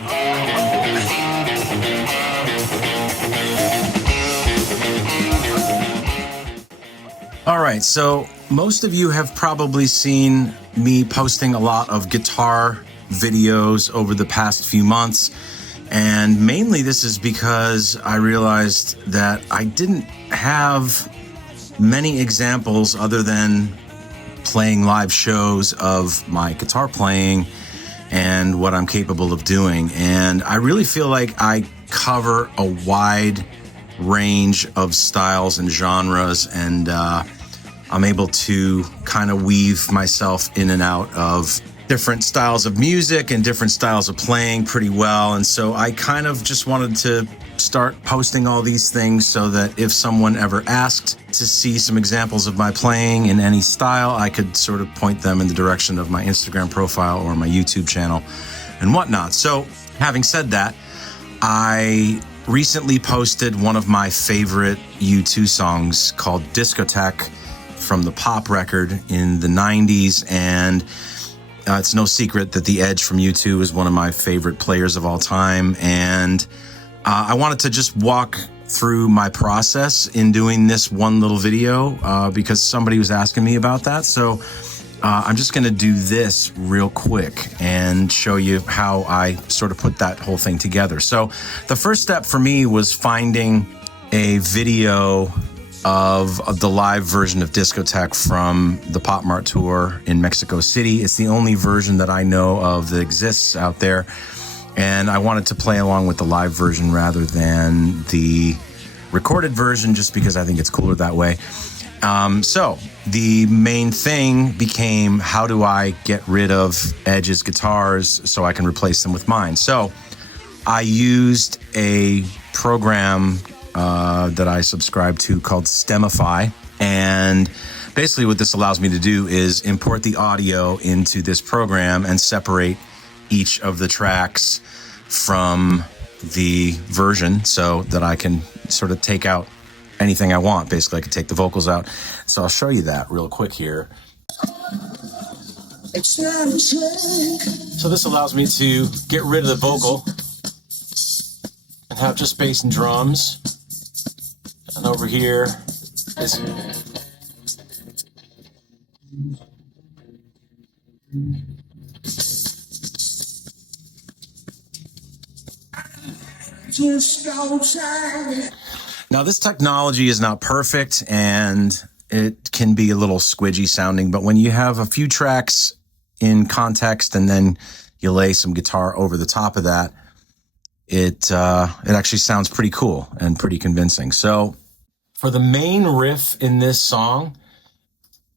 All right, so most of you have probably seen me posting a lot of guitar videos over the past few months, and mainly this is because I realized that I didn't have many examples other than playing live shows of my guitar playing and what I'm capable of doing. And I really feel like I cover a wide range of styles and genres, and I'm able to kind of weave myself in and out of different styles of music and different styles of playing pretty well. And so I kind of just wanted to start posting all these things so that if someone ever asked to see some examples of my playing in any style, I could sort of point them in the direction of my Instagram profile or my YouTube channel and whatnot. So having said that, I recently posted one of my favorite U2 songs called Discotheque from the pop record in the 90s. And it's no secret that the Edge from U2 is one of my favorite players of all time. And I wanted to just walk through my process in doing this one little video because somebody was asking me about that. So I'm just going to do this real quick and show you how I sort of put that whole thing together. So the first step for me was finding a video of the live version of Discotheque from the Pop Mart tour in Mexico City. It's the only version that I know of that exists out there. And I wanted to play along with the live version rather than the recorded version, just because I think it's cooler that way. So the main thing became, how do I get rid of Edge's guitars so I can replace them with mine? So I used a program that I subscribe to called Stemify. And basically what this allows me to do is import the audio into this program and separate each of the tracks from the version so that I can sort of take out anything I want. Basically, I can take the vocals out. So I'll show you that real quick here. So this allows me to get rid of the vocal and have just bass and drums. And over here is now, this technology is not perfect and it can be a little squidgy sounding, but when you have a few tracks in context and then you lay some guitar over the top of that, it actually sounds pretty cool and pretty convincing. So for the main riff in this song,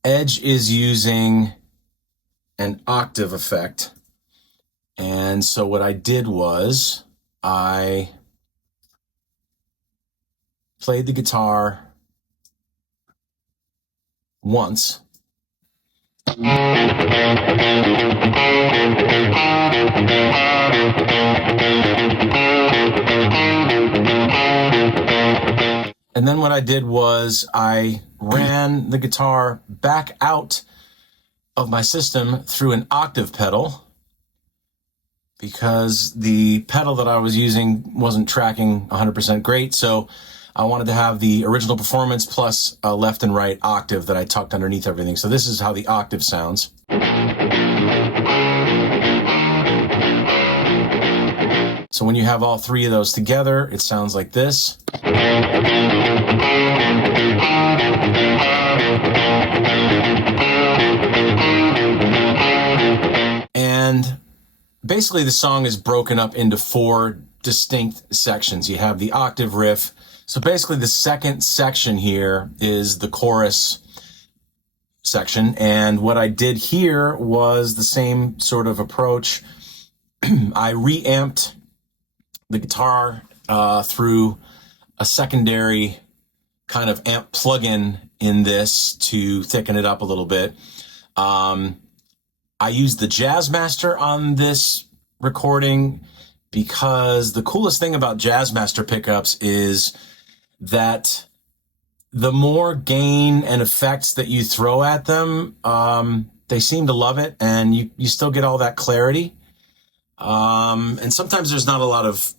Edge is using an octave effect. And so what I did was I played the guitar once. And then what I did was I ran the guitar back out of my system through an octave pedal, because the pedal that I was using wasn't tracking 100% great. So I wanted to have the original performance plus a left and right octave that I tucked underneath everything. So this is how the octave sounds. So when you have all three of those together, it sounds like this. And basically the song is broken up into four distinct sections. You have the octave riff. So basically the second section here is the chorus section. And what I did here was the same sort of approach. I reamped the guitar through a secondary kind of amp plugin in this to thicken it up a little bit. I used the Jazzmaster on this recording because the coolest thing about Jazzmaster pickups is that the more gain and effects that you throw at them, they seem to love it, and you still get all that clarity. And sometimes there's not a lot of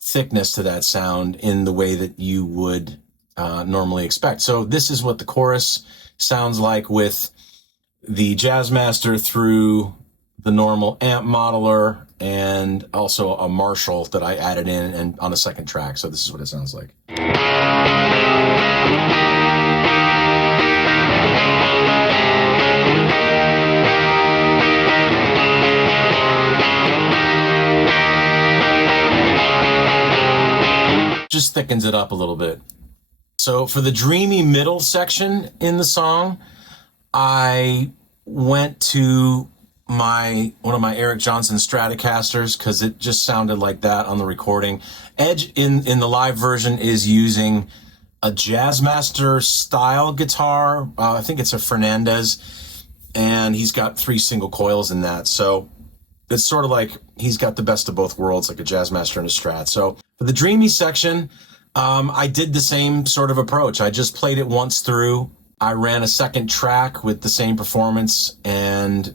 thickness to that sound in the way that you would normally expect. So this is what the chorus sounds like with the Jazzmaster through the normal amp modeler and also a Marshall that I added in and on a second track. So this is what it sounds like. Just thickens it up a little bit. So for the dreamy middle section in the song, I went to one of my Eric Johnson Stratocasters because it just sounded like that on the recording. Edge in the live version is using a Jazzmaster style guitar. I think it's a Fernandez, and he's got 3 single coils in that. So it's sort of like he's got the best of both worlds, like a Jazzmaster and a Strat. So for the dreamy section, I did the same sort of approach. I just played it once through. I ran a second track with the same performance and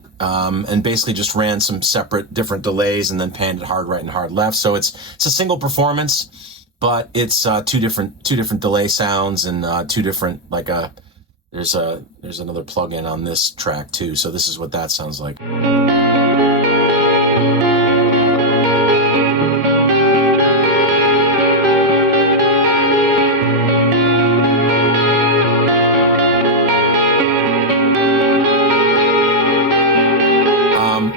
basically just ran some separate different delays and then panned it hard right and hard left. So it's a single performance, but it's two different delay sounds and two different, like there's another plugin on this track too. So this is what that sounds like.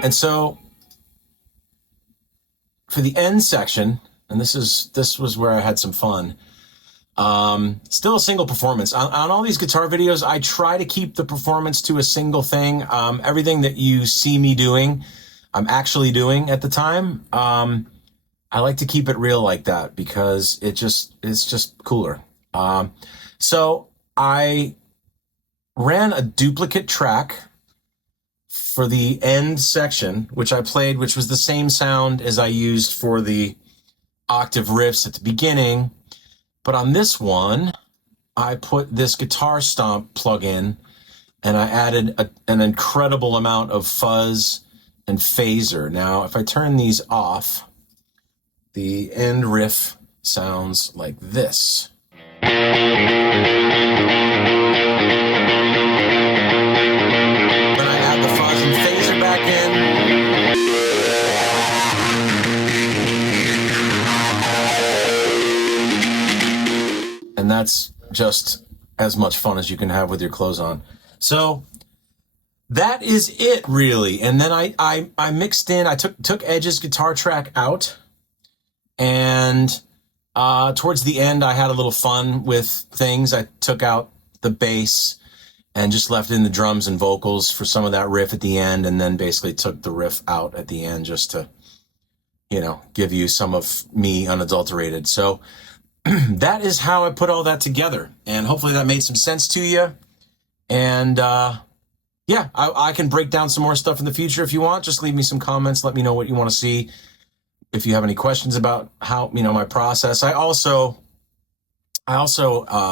And so for the end section, and this was where I had some fun. Still a single performance. On all these guitar videos, I try to keep the performance to a single thing. Everything that you see me doing, I'm actually doing at the time. I like to keep it real like that because it's just cooler. So I ran a duplicate track for the end section, which I played, which was the same sound as I used for the octave riffs at the beginning. But on this one, I put this Guitar Stomp plugin and I added an incredible amount of fuzz and phaser. Now, if I turn these off, the end riff sounds like this. And that's just as much fun as you can have with your clothes on. So that is it, really. And then I mixed in, I took Edge's guitar track out, and towards the end, I had a little fun with things. I took out the bass and just left in the drums and vocals for some of that riff at the end, and then basically took the riff out at the end just to, give you some of me unadulterated. So that is how I put all that together, and hopefully that made some sense to you. And yeah, I can break down some more stuff in the future if you want. Just leave me some comments. Let me know what you want to see. If you have any questions about how, my process. I also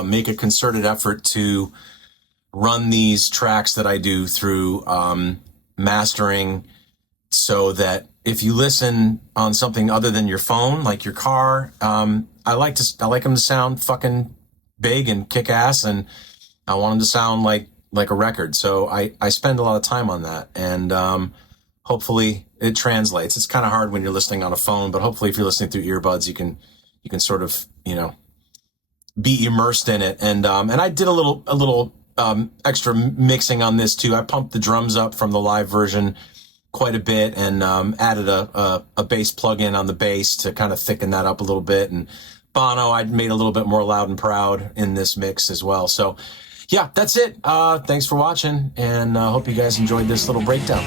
make a concerted effort to run these tracks that I do through mastering, so that if you listen on something other than your phone, like your car, I like them to sound fucking big and kick ass, and I want them to sound like a record. So I spend a lot of time on that, and hopefully it translates. It's kind of hard when you're listening on a phone, but hopefully if you're listening through earbuds, you can sort of, be immersed in it. And I did a little extra mixing on this too. I pumped the drums up from the live version quite a bit, and added a bass plug-in on the bass to kind of thicken that up a little bit. And Bono, I made a little bit more loud and proud in this mix as well. So yeah, that's it. Thanks for watching, and hope you guys enjoyed this little breakdown.